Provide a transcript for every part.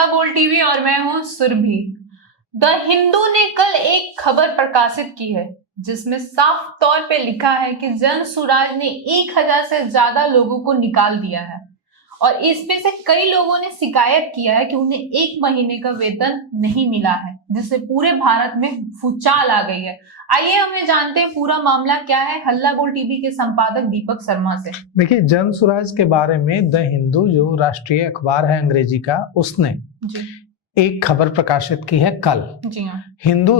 हल्ला बोल टीवी और मैं हूं सुरभि। द हिंदू ने कल एक खबर प्रकाशित की है जिसमें साफ तौर पे लिखा है कि जनसुराज ने 1000 से ज्यादा लोगों को निकाल दिया है और इसमें से कई लोगों ने शिकायत किया है कि उन्हें 1 महीने का वेतन नहीं मिला है, जिससे पूरे भारत में भूचाल आ गई है। आइए हमें जानते हैं पूरा मामला क्या है हल्ला बोल टीवी के संपादक दीपक शर्मा से। देखिए, जनसुराज के बारे में द हिंदू जो राष्ट्रीय अखबार है अंग्रेजी का, उसने एक खबर प्रकाशित की है कल। जी हाँ।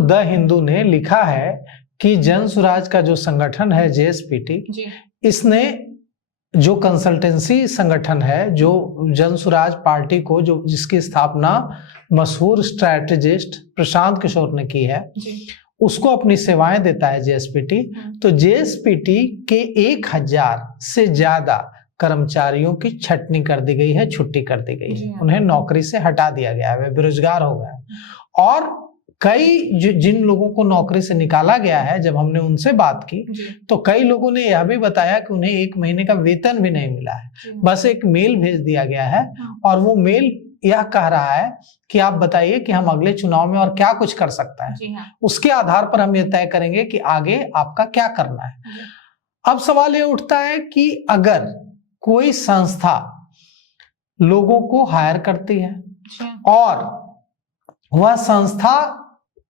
द हिंदू ने लिखा है कि जनसुराज का जो संगठन है जेएसपीटी, इसने जो कंसल्टेंसी संगठन है, जो जनसुराज पार्टी को, जो जिसकी स्थापना मशहूर स्ट्रैटेजिस्ट प्रशांत किशोर ने की है, उसको अपनी सेवाएं देता है जेएसपीटी। तो जेएसपीटी के 1000 से ज्यादा कर्मचारियों की छटनी कर दी गई है, छुट्टी कर दी गई है, उन्हें नौकरी से हटा दिया गया है, वे बेरोजगार हो गए। और कई जिन लोगों को नौकरी से निकाला गया है, जब हमने उनसे बात की तो कई लोगों ने यह भी बताया कि उन्हें 1 महीने का वेतन भी नहीं मिला है, बस एक मेल भेज दिया गया है और वो मेल यह कह रहा है कि आप बताइए कि हम अगले चुनाव में और क्या कुछ कर सकता है, उसके आधार पर हम ये तय करेंगे कि आगे आपका क्या करना है। अब सवाल ये उठता है कि अगर कोई संस्था लोगों को हायर करती है और वह संस्था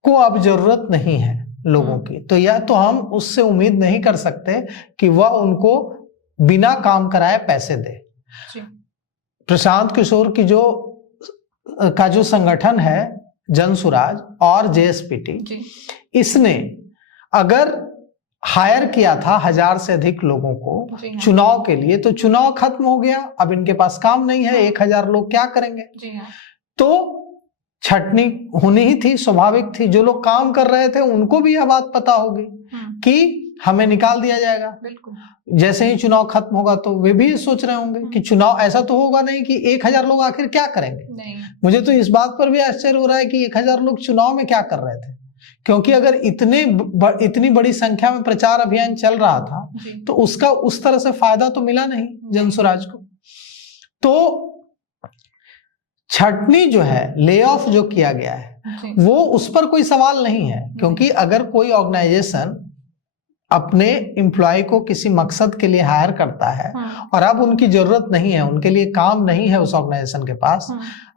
को अब जरूरत नहीं है लोगों की, तो यह तो हम उससे उम्मीद नहीं कर सकते कि वह उनको बिना काम कराए पैसे दे। प्रशांत किशोर की जो संगठन है जनसुराज और जेएसपीटी, इसने अगर हायर किया था 1000 से अधिक लोगों को चुनाव के लिए, तो चुनाव खत्म हो गया, अब इनके पास काम नहीं है, 1000 लोग क्या करेंगे? तो छटनी होनी ही थी, स्वाभाविक थी। जो लोग काम कर रहे थे उनको भी यह बात पता होगी कि हमें निकाल दिया जाएगा। जैसे ही चुनाव खत्म होगा तो वे भी सोच रहे होंगे कि चुनाव ऐसा तो होगा नहीं कि 1000 लोग आखिर क्या करेंगे। मुझे तो इस बात पर भी आश्चर्य हो रहा है कि 1000 लोग चुनाव में क्या कर रहे थे, क्योंकि अगर इतनी बड़ी संख्या में प्रचार अभियान चल रहा था तो उसका उस तरह से फायदा तो मिला नहीं जनसुराज को। तो छटनी जो है, ले ऑफ जो किया गया है, वो उस पर कोई सवाल नहीं है, क्योंकि अगर कोई ऑर्गेनाइजेशन अपने एम्प्लॉय को किसी मकसद के लिए हायर करता है और अब उनकी जरूरत नहीं है, उनके लिए काम नहीं है उस ऑर्गेनाइजेशन के पास,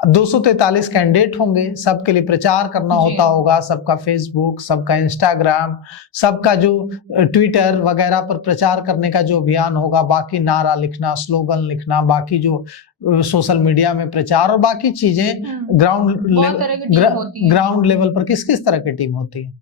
243 कैंडिडेट होंगे, सबके लिए प्रचार करना होता होगा, सबका फेसबुक, सबका इंस्टाग्राम, सबका जो ट्विटर वगैरह पर प्रचार करने का जो अभियान होगा, बाकी नारा लिखना, स्लोगन लिखना, बाकी जो सोशल मीडिया में प्रचार और बाकी चीजें ग्राउंड लेवल पर किस किस तरह की टीम होती है?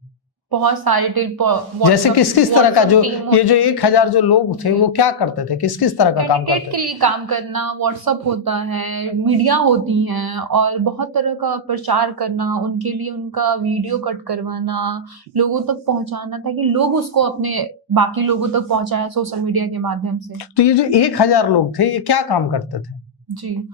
बहुत सारी टीम, जैसे किस किस तरह का जो ये जो 1000 जो लोग थे वो क्या करते थे, किस किस तरह का काम करते थे? के लिए काम करना, व्हाट्सएप होता है, मीडिया होती हैं और बहुत तरह का प्रचार करना, उनके लिए उनका वीडियो कट करवाना, लोगों तक पहुंचाना ताकि लोग उसको अपने बाकी लोगों तक पहुंचाए सोशल मीडिया के माध्यम से। तो ये जो 1000 लोग थे ये क्या काम करते थे? जी,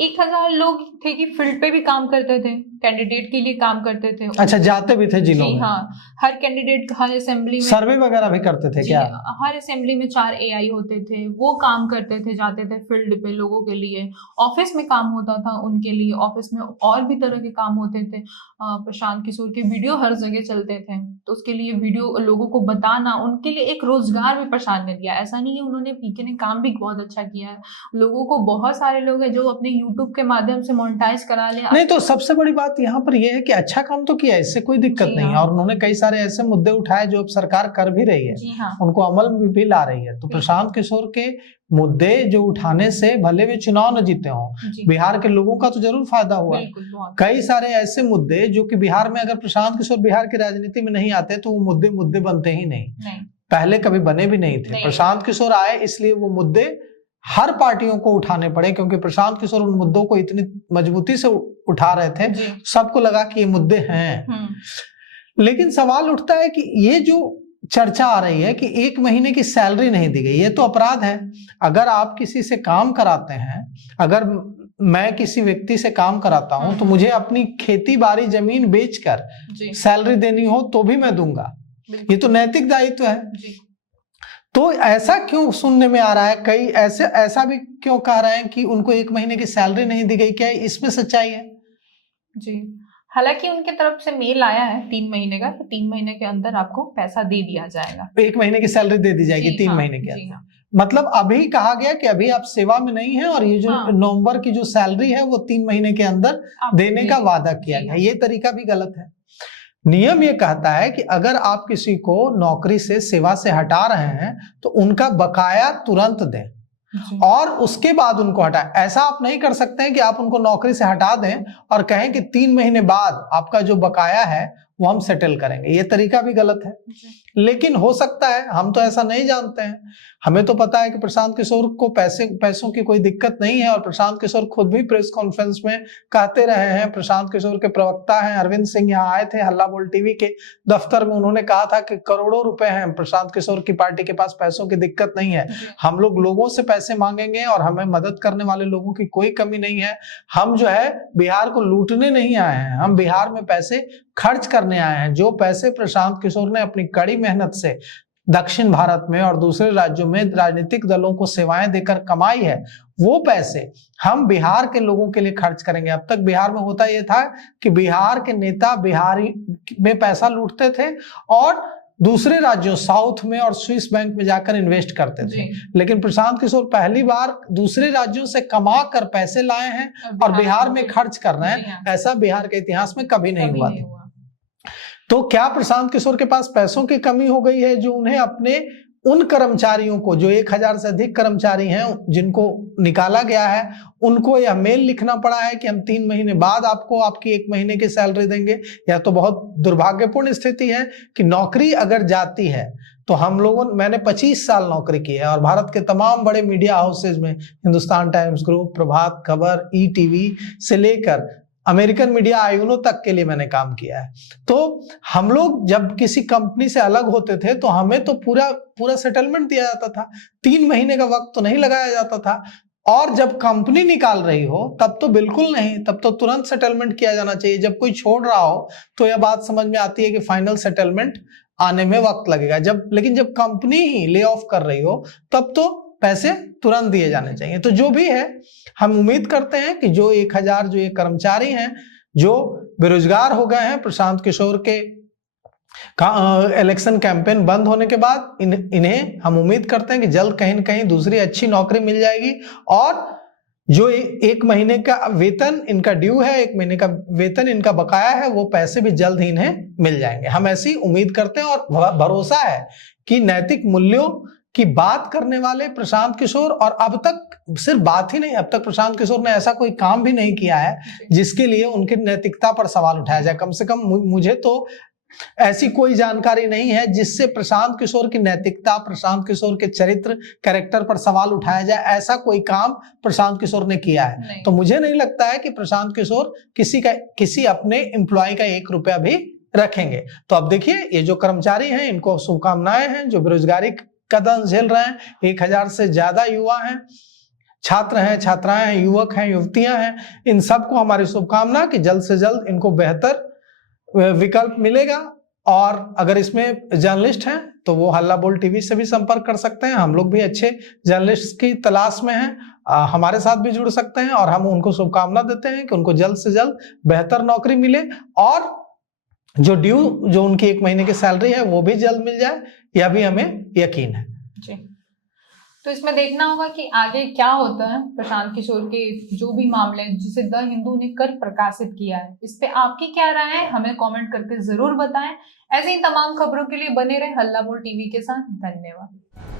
1000 लोग थे कि फील्ड पे भी काम करते थे, कैंडिडेट के लिए काम करते थे। अच्छा, जाते भी थे जिलों में? हाँ, हर कैंडिडेट हर असेंबली में सर्वे वगैरह भी करते थे क्या? हर असेंबली में 4 एआई होते थे, वो काम करते थे, जाते थे फील्ड पे लोगों के लिए। ऑफिस में काम होता था उनके लिए, ऑफिस में और भी तरह के काम होते थे। प्रशांत किशोर के वीडियो हर जगह चलते थे, तो उसके लिए वीडियो लोगों को बताना, उनके लिए एक रोजगार भी प्रशांत ने दिया। ऐसा नहीं है, उन्होंने पीके ने काम भी बहुत अच्छा किया है। लोगों को, बहुत सारे लोग हैं जो अपने यूट्यूब के माध्यम से मोनेटाइज करा ले। नहीं, तो सबसे बड़ी बात यहाँ पर यह है कि अच्छा काम तो किया, इससे कोई दिक्कत नहीं है, और उन्होंने कई सारे ऐसे मुद्दे उठाए जो अब सरकार कर भी रही है, उनको अमल में भी ला रही है। तो प्रशांत किशोर के मुद्दे जो उठाने से भले वे चुनाव न जीते हों, बिहार के लोगों का तो जरूर फायदा हुआ। कई सारे ऐसे मुद्दे जो कि बिहार में, अगर प्रशांत किशोर बिहार की राजनीति में नहीं आते तो वो मुद्दे बनते ही नहीं, पहले कभी बने भी नहीं थे। प्रशांत किशोर आए इसलिए वो मुद्दे हर पार्टियों को उठाने पड़े, क्योंकि प्रशांत किशोर उन मुद्दों को इतनी मजबूती से उठा रहे थे, सबको लगा कि ये मुद्दे हैं। लेकिन सवाल उठता है कि ये जो चर्चा आ रही है कि 1 महीने की सैलरी नहीं दी गई, ये तो अपराध है। अगर आप किसी से काम कराते हैं, अगर मैं किसी व्यक्ति से काम कराता हूं तो मुझे अपनी खेती बाड़ी जमीन बेचकर सैलरी देनी हो तो भी मैं दूंगा, ये तो नैतिक दायित्व है। तो ऐसा क्यों सुनने में आ रहा है, कई ऐसा भी क्यों कह रहे हैं कि उनको 1 महीने की सैलरी नहीं दी गई? क्या इसमें सच्चाई है? जी, हालांकि उनके तरफ से मेल आया है 3 महीने का, तो 3 महीने के अंदर आपको पैसा दे दिया जाएगा। 1 महीने की सैलरी दे दी जाएगी 3 महीने के अंदर। मतलब अभी कहा गया कि अभी आप सेवा में नहीं है और ये जो नवंबर की जो सैलरी है वो 3 महीने के अंदर देने का वादा किया गया। ये तरीका भी गलत है। नियम ये कहता है कि अगर आप किसी को नौकरी से, सेवा से हटा रहे हैं तो उनका बकाया तुरंत दें और उसके बाद उनको हटाएं। ऐसा आप नहीं कर सकते हैं कि आप उनको नौकरी से हटा दें और कहें कि 3 महीने बाद आपका जो बकाया है वो हम सेटल करेंगे। ये तरीका भी गलत है। लेकिन हो सकता है, हम तो ऐसा नहीं जानते हैं। हमें तो पता है कि प्रशांत किशोर को पैसों की कोई दिक्कत नहीं है और प्रशांत किशोर खुद भी प्रेस कॉन्फ्रेंस में कहते रहे हैं। प्रशांत किशोर के प्रवक्ता हैं अरविंद सिंह यहाँ आए थे हल्ला बोल टीवी के दफ्तर में, उन्होंने कहा था कि करोड़ों रुपए हैं प्रशांत किशोर की पार्टी के पास, पैसों की दिक्कत नहीं है। हम लोग लोगों से पैसे मांगेंगे और हमें मदद करने वाले लोगों की कोई कमी नहीं है। हम जो है बिहार को लूटने नहीं आए हैं, हम बिहार में पैसे खर्च करने आए हैं। जो पैसे प्रशांत किशोर ने अपनी कड़ी मेहनत से दक्षिण भारत में और दूसरे राज्यों में राजनीतिक दलों को सेवाएं देकर कमाई है, वो पैसे हम बिहार के लोगों के लिए खर्च करेंगे। अब तक बिहार में होता यह था कि बिहार के नेता बिहारी में पैसा लूटते थे और दूसरे राज्यों साउथ में और स्विस बैंक में जाकर इन्वेस्ट करते थे। लेकिन प्रशांत किशोर पहली बार दूसरे राज्यों से कमा कर पैसे लाए हैं और बिहार में खर्च कर रहे हैं। ऐसा बिहार के इतिहास में कभी नहीं हुआ था। तो क्या प्रशांत किशोर के पास पैसों की कमी हो गई है जो उन्हें अपने उन कर्मचारियों को, जो 1000 से अधिक कर्मचारी हैं जिनको निकाला गया है, उनको यह मेल लिखना पड़ा है कि हम 3 महीने बाद आपको आपकी 1 महीने की सैलरी देंगे? यह तो बहुत दुर्भाग्यपूर्ण स्थिति है कि नौकरी अगर जाती है तो मैंने 25 साल नौकरी की है और भारत के तमाम बड़े मीडिया हाउसेज में, Hindustan times group, Prabhat Khabar, ETV से लेकर अमेरिकन मीडिया आयुनों तक के लिए मैंने काम किया है। तो हम लोग जब किसी कंपनी से अलग होते थे तो हमें तो पूरा सेटलमेंट दिया जाता था, 3 महीने का वक्त तो नहीं लगाया जाता था। और जब कंपनी निकाल रही हो तब तो बिल्कुल नहीं, तब तो तुरंत सेटलमेंट किया जाना चाहिए। जब कोई छोड़ रहा हो तो यह बात समझ में आती है कि फाइनल सेटलमेंट आने में वक्त लगेगा। लेकिन जब कंपनी ही ले ऑफ कर रही हो तब तो पैसे तुरंत दिए जाने चाहिए। तो जो भी है, हम उम्मीद करते हैं कि जो 1000 जो ये कर्मचारी हैं जो बेरोजगार हो गए हैं प्रशांत किशोर के इलेक्शन कैंपेन बंद होने के बाद, इन्हें हम उम्मीद करते हैं कि जल्द कहीं न कहीं दूसरी अच्छी नौकरी मिल जाएगी और जो 1 महीने का वेतन इनका ड्यू है, 1 महीने का वेतन इनका बकाया है, वो पैसे भी जल्द ही इन्हें मिल जाएंगे। हम ऐसी उम्मीद करते हैं और भरोसा है कि नैतिक मूल्यों की बात करने वाले प्रशांत किशोर, और अब तक सिर्फ बात ही नहीं, अब तक प्रशांत किशोर ने ऐसा कोई काम भी नहीं किया है जिसके लिए उनकी नैतिकता पर सवाल उठाया जाए। कम से कम मुझे तो ऐसी कोई जानकारी नहीं है जिससे प्रशांत किशोर की नैतिकता, प्रशांत किशोर के चरित्र, कैरेक्टर पर सवाल उठाया जाए। ऐसा कोई काम प्रशांत किशोर ने किया है तो मुझे नहीं लगता है कि प्रशांत किशोर किसी अपने एम्प्लॉय का 1 रुपया भी रखेंगे। तो अब देखिए, ये जो कर्मचारी हैं इनको शुभकामनाएं हैं, जो बेरोजगारी का दंश झेल रहे हैं। 1000 से ज्यादा युवा हैं, छात्र हैं, छात्राएं हैं, युवक हैं, युवतियां हैं। इन सबको हमारी शुभकामना कि जल्द से जल्द इनको बेहतर विकल्प मिलेगा। और अगर इसमें जर्नलिस्ट हैं तो वो हल्ला बोल टीवी से भी संपर्क कर सकते हैं। हम लोग भी अच्छे जर्नलिस्ट की तलाश में हैं, हमारे साथ भी जुड़ सकते हैं और हम उनको शुभकामना देते हैं कि उनको जल्द से जल्द बेहतर नौकरी मिले और जो उनकी 1 महीने की सैलरी है वो भी जल्द मिल जाए, यह भी हमें यकीन है जी। तो इसमें देखना होगा कि आगे क्या होता है। प्रशांत किशोर के जो भी मामले जिसे द हिंदू ने कल प्रकाशित किया है, इस पे आपकी क्या राय है, हमें कमेंट करके जरूर बताएं। ऐसे ही तमाम खबरों के लिए बने रहे हल्ला बोल टीवी के साथ। धन्यवाद।